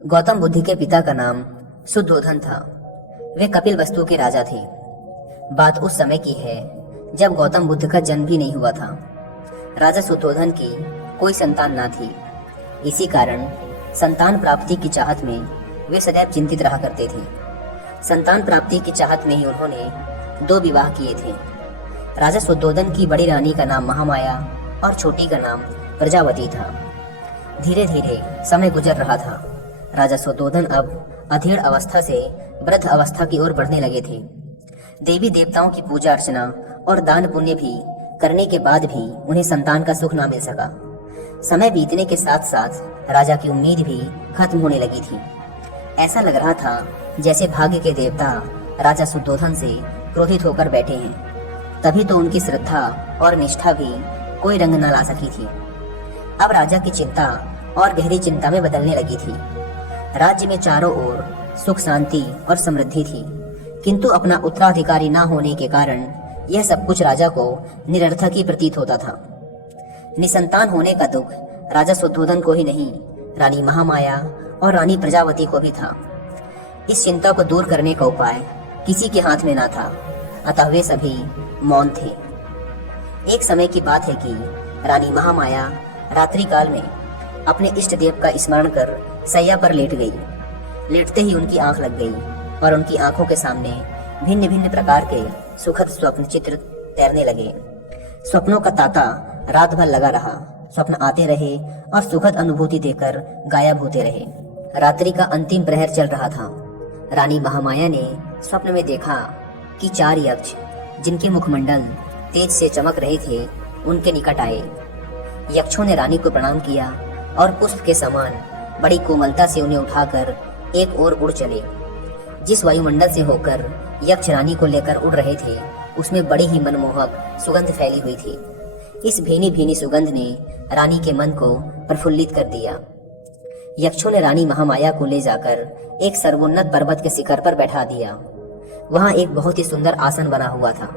गौतम बुद्ध के पिता का नाम सुद्धोधन था। वे कपिलवस्तु के राजा थे। बात उस समय की है जब गौतम बुद्ध का जन्म भी नहीं हुआ था। राजा सुद्धोधन की कोई संतान ना थी। इसी कारण संतान प्राप्ति की चाहत में वे सदैव चिंतित रहा करते थे। संतान प्राप्ति की चाहत में ही उन्होंने 2 विवाह किए थे। राजा सुद्धोधन की बड़ी रानी का नाम महामाया और छोटी का नाम प्रजावती था। धीरे धीरे समय गुजर रहा था। राजा सुद्धोधन अब अधेड़ अवस्था से वृद्ध अवस्था की ओर बढ़ने लगे थे। देवी देवताओं की पूजा अर्चना और दान पुण्य भी करने के बाद भी उन्हें संतान का सुख ना मिल सका। समय बीतने के साथ साथ राजा की उम्मीद भी खत्म होने लगी थी। ऐसा लग रहा था जैसे भाग्य के देवता राजा सुद्धोधन से क्रोधित होकर बैठे हैं। तभी तो उनकी श्रद्धा और निष्ठा भी कोई रंग न ला सकी थी। अब राजा की चिंता और गहरी चिंता में बदलने लगी थी। राज्य में चारों ओर सुख शांति और समृद्धि थी, किंतु अपना उत्तराधिकारी न होने के कारण यह सब कुछ राजा को निरर्थक ही प्रतीत होता था। निसंतान होने का दुख राजा सुद्धोधन को ही नहीं, रानी महामाया और रानी प्रजावती को भी था। इस चिंता को दूर करने का उपाय किसी के हाथ में ना था, अतः वे सभी मौन थे। एक समय की बात है कि रानी महामाया रात्रि काल में अपने इष्ट देव का स्मरण कर सैया पर लेट गई। लेटते ही उनकी आंख लग गई और उनकी आंखों के सामने भिन्न भिन्न प्रकार के सुखद स्वप्न चित्र तैरने लगे। स्वप्नों का तांता रात भर लगा रहा। स्वप्न आते रहे और सुखद अनुभूति देकर गायब होते रहे। रात्रि का अंतिम प्रहर चल रहा था। रानी महामाया ने स्वप्न में देखा कि 4 यक्ष, जिनके मुखमंडल तेज से चमक रहे थे, उनके निकट आए। यक्षों ने रानी को प्रणाम किया और पुष्प के समान बड़ी कोमलता से उन्हें उठाकर एक ओर उड़ चले। जिस वायुमंडल से होकर यक्ष रानी को लेकर उड़ रहे थे, उसमें बड़ी ही मनमोहक सुगंध फैली हुई थी। इस भीनी भीनी सुगंध ने रानी के मन को प्रफुल्लित कर दिया। यक्षों ने रानी महामाया को ले जाकर एक सर्वोन्नत पर्वत के शिखर पर बैठा दिया। वहां एक बहुत ही सुंदर आसन बना हुआ था।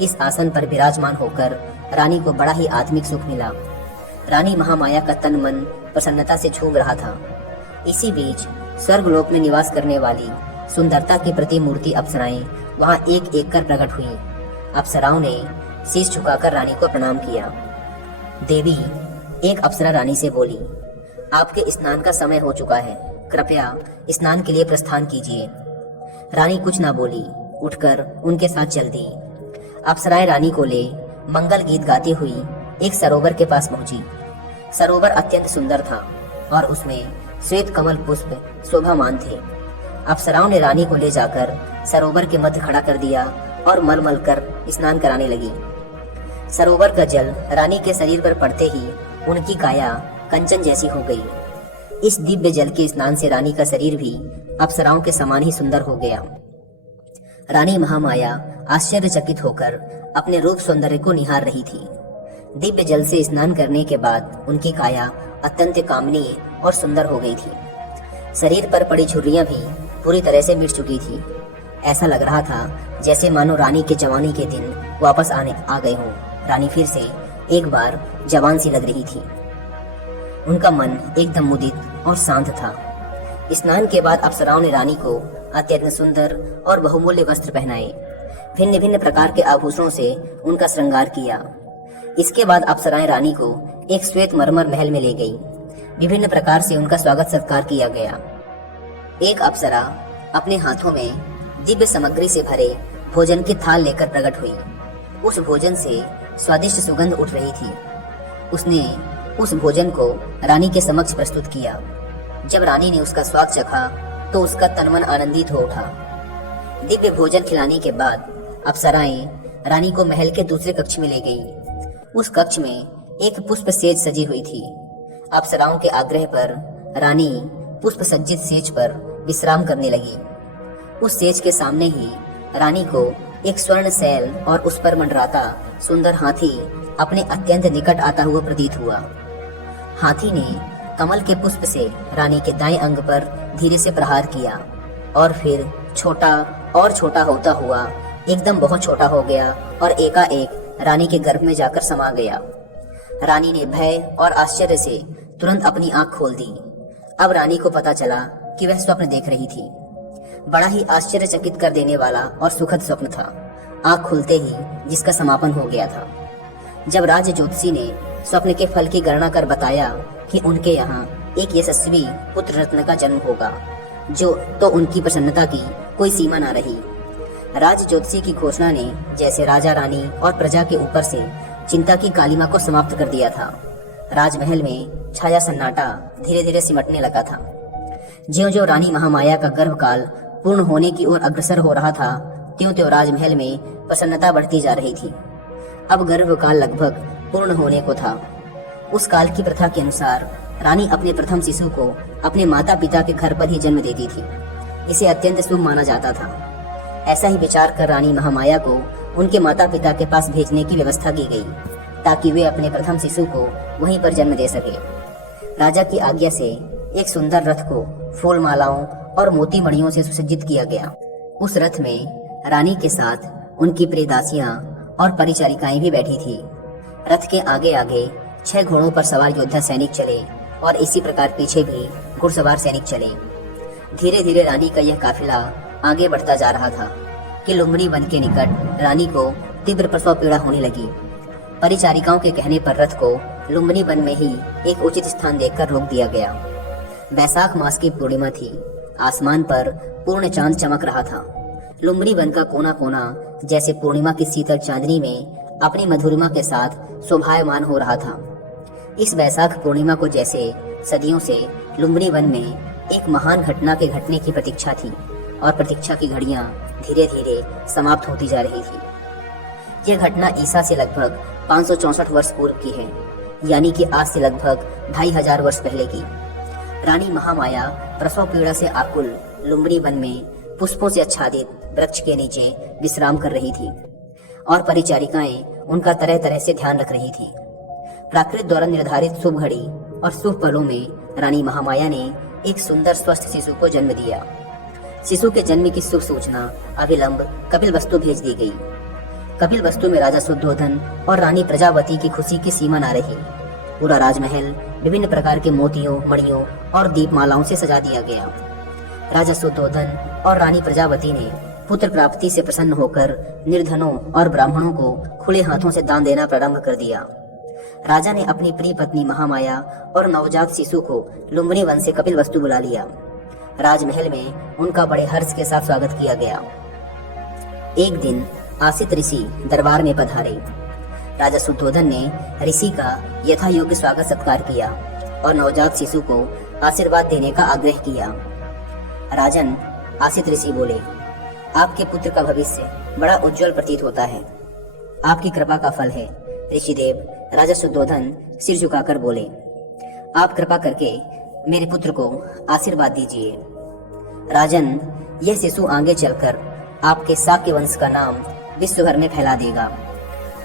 इस आसन पर विराजमान होकर रानी को बड़ा ही आत्मिक सुख मिला। रानी महामाया का तन मन प्रसन्नता से झूम रहा था। इसी बीच स्वर्गलोक में निवास करने वाली सुंदरता की प्रतिमूर्ति अप्सराएं वहां एक एक कर प्रकट हुई। अप्सराओं ने शीश झुकाकर रानी को प्रणाम किया। देवी, एक अप्सरा रानी से बोली, आपके स्नान का समय हो चुका है, कृपया स्नान के लिए प्रस्थान कीजिए। रानी कुछ ना बोली, उठकर उनके साथ चल दी। अप्सराएं रानी को ले मंगल गीत गाती हुई एक सरोवर के पास पहुंची। सरोवर अत्यंत सुंदर था और उसमें श्वेत कमल पुष्प शोभामान थे। अप्सराओं ने रानी को ले जाकर सरोवर के मध्य खड़ा कर दिया और मल कर स्नान कराने लगी। सरोवर का जल रानी के शरीर पर पड़ते ही उनकी काया कंचन जैसी हो गई। इस दिव्य जल के स्नान से रानी का शरीर भी अप्सराओं के समान ही सुंदर हो गया। रानी महामाया आश्चर्यचकित होकर अपने रूप सौंदर्य को निहार रही थी। दिव्य जल से स्नान करने के बाद उनकी काया अत्यंत कामनीय और सुंदर हो गई थी। शरीर पर पड़ी झुर्रियां भी पूरी तरह से मिट चुकी थी। ऐसा लग रहा था जैसे मानो रानी के जवानी के दिन वापस आ गए हों। रानी फिर से एक बार जवान सी लग रही थी। उनका मन एकदम मुदित और शांत था। स्नान के बाद अप्सराओं ने रानी को अत्यंत सुंदर और बहुमूल्य वस्त्र पहनाए। भिन्न भिन्न प्रकार के आभूषणों से उनका श्रृंगार किया। इसके बाद अप्सराएं रानी को एक श्वेत मरमर महल में ले गई। विभिन्न प्रकार से उनका स्वागत सत्कार किया गया। एक अप्सरा अपने हाथों में दिव्य सामग्री से भरे भोजन की थाल लेकर प्रकट हुई। उस भोजन से स्वादिष्ट सुगंध उठ रही थी। उसने उस भोजन को रानी के समक्ष प्रस्तुत किया। जब रानी ने उसका स्वाद चखा तो उसका तनमन आनंदित हो उठा। दिव्य भोजन खिलाने के बाद अप्सराएं रानी को महल के दूसरे कक्ष में ले गई। उस कक्ष में एक पुष्प सेज सजी हुई थी। अप्सराओं के आग्रह पर रानी पुष्प सज्जित सेज पर विश्राम करने लगी। उस सेज के सामने ही रानी को एक स्वर्ण सैल और उस पर मंडराता सुंदर हाथी अपने अत्यंत निकट आता हुआ प्रतीत हुआ। हाथी ने कमल के पुष्प से रानी के दाएं अंग पर धीरे से प्रहार किया और फिर छोटा और छोटा होता हुआ एकदम बहुत छोटा हो गया और एकाएक रानी के गर्भ में जाकर समा गया। रानी ने भय और आश्चर्य से तुरंत अपनी आंख खोल दी। अब रानी को पता चला कि वह स्वप्न देख रही थी। बड़ा ही आश्चर्यचकित कर देने वाला और सुखद स्वप्न था। आंख खुलते ही जिसका समापन हो गया था। जब राज ज्योतिषी ने स्वप्न के फल की गणना कर बताया कि उनके यहाँ एक यशस्वी पुत्र रत्न का जन्म होगा, जो तो उनकी प्रसन्नता की कोई सीमा न रही। राज ज्योतिषी की घोषणा ने जैसे राजा रानी और प्रजा के ऊपर से चिंता की कालिमा को समाप्त कर दिया था। राजमहल में छाया सन्नाटा धीरे धीरे सिमटने लगा था। ज्यों-ज्यों रानी महामाया का गर्भकाल पूर्ण होने की ओर अग्रसर हो रहा था, त्यों-त्यों राजमहल में प्रसन्नता बढ़ती जा रही थी। अब गर्भकाल लगभग पूर्ण होने को था। उस काल की प्रथा के अनुसार रानी अपने प्रथम शिशु को अपने माता पिता के घर पर ही जन्म देती थी। इसे अत्यंत शुभ माना जाता था। ऐसा ही विचार कर रानी महामाया को उनके माता पिता के पास भेजने की व्यवस्था की गई, ताकि वे अपने प्रथम शिशु को वहीं पर जन्म दे सके। राजा की आज्ञा से एक सुंदर रथ को फूल मालाओं और मोती मणियों से सुसज्जित किया गया। उस रथ में रानी के साथ उनकी प्रियदासियां और परिचारिकाएं भी बैठी थी। रथ के आगे आगे 6 घोड़ों पर सवार योद्धा सैनिक चले और इसी प्रकार पीछे भी घुड़सवार सैनिक चले। धीरे धीरे रानी का यह काफिला आगे बढ़ता जा रहा था कि लुम्बिनी वन के निकट रानी को तीव्र प्रसव पीड़ा होने लगी। परिचारिकाओं के कहने पर रथ को लुम्बिनी वन में ही एक उचित स्थान देखकर रोक दिया गया। वैशाख मास की पूर्णिमा थी। आसमान पर पूर्ण चांद चमक रहा था। लुम्बिनी वन का कोना कोना जैसे पूर्णिमा की शीतल चांदनी में अपनी मधुरिमा के साथ शोभायमान हो रहा था। इस वैशाख पूर्णिमा को जैसे सदियों से लुम्बिनी वन में एक महान घटना के घटने की प्रतीक्षा थी, और प्रतीक्षा की घड़ियां धीरे धीरे समाप्त होती जा रही थी। यह घटना ईसा से लगभग 564 वर्ष पूर्व की है, यानी कि आज से लगभग 2500 वर्ष पहले की। रानी महामाया प्रसव पीड़ा से आकुल लुम्बिनी वन में पुष्पों से आच्छादित वृक्ष के नीचे विश्राम कर रही थी, और परिचारिकाएं उनका तरह तरह से ध्यान रख रही थी। प्राकृत द्वारा निर्धारित शुभ घड़ी और शुभ पलों में रानी महामाया ने एक सुंदर स्वस्थ शिशु को जन्म दिया। शिशु के जन्म की शुभ सूचना अविलंब कपिलवस्तु भेज दी गई। कपिलवस्तु में राजा शुद्धोधन और रानी प्रजावती की खुशी की सीमा न रही। पूरा राजमहल विभिन्न प्रकार के मोतियों, मणियों और दीपमालाओं से सजा दिया गया। राजा शुद्धोधन और रानी प्रजावती ने पुत्र प्राप्ति से प्रसन्न होकर निर्धनों और ब्राह्मणों को खुले हाथों से दान देना प्रारंभ कर दिया। राजा ने अपनी प्रिय पत्नी महामाया और नवजात शिशु को लुम्बिनी वन से कपिलवस्तु बुला लिया। राजमहल में उनका बड़े हर्ष के साथ स्वागत किया गया। एक दिन आसित ऋषि दरबार में पधारे। राजा शुद्धोधन ने ऋषि का यथा योग्य स्वागत सत्कार किया और नवजात शिशु को आशीर्वाद देने का आग्रह किया। राजन, आसित ऋषि बोले, आपके पुत्र का भविष्य बड़ा उज्जवल प्रतीत होता है। आपकी कृपा का फल है। ऋषिदेव राजा शुद्धोधन सिर झुकाकर बोले, आप कृपा करके मेरे पुत्र को आशीर्वाद दीजिए। राजन, यह शिशु आगे चलकर आपके शाक्य वंश का नाम विश्व भर में फैला देगा,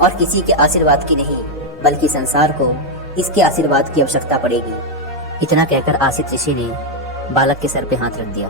और किसी के आशीर्वाद की नहीं बल्कि संसार को इसके आशीर्वाद की आवश्यकता पड़ेगी। इतना कहकर आसित ऋषि ने बालक के सर पे हाथ रख दिया।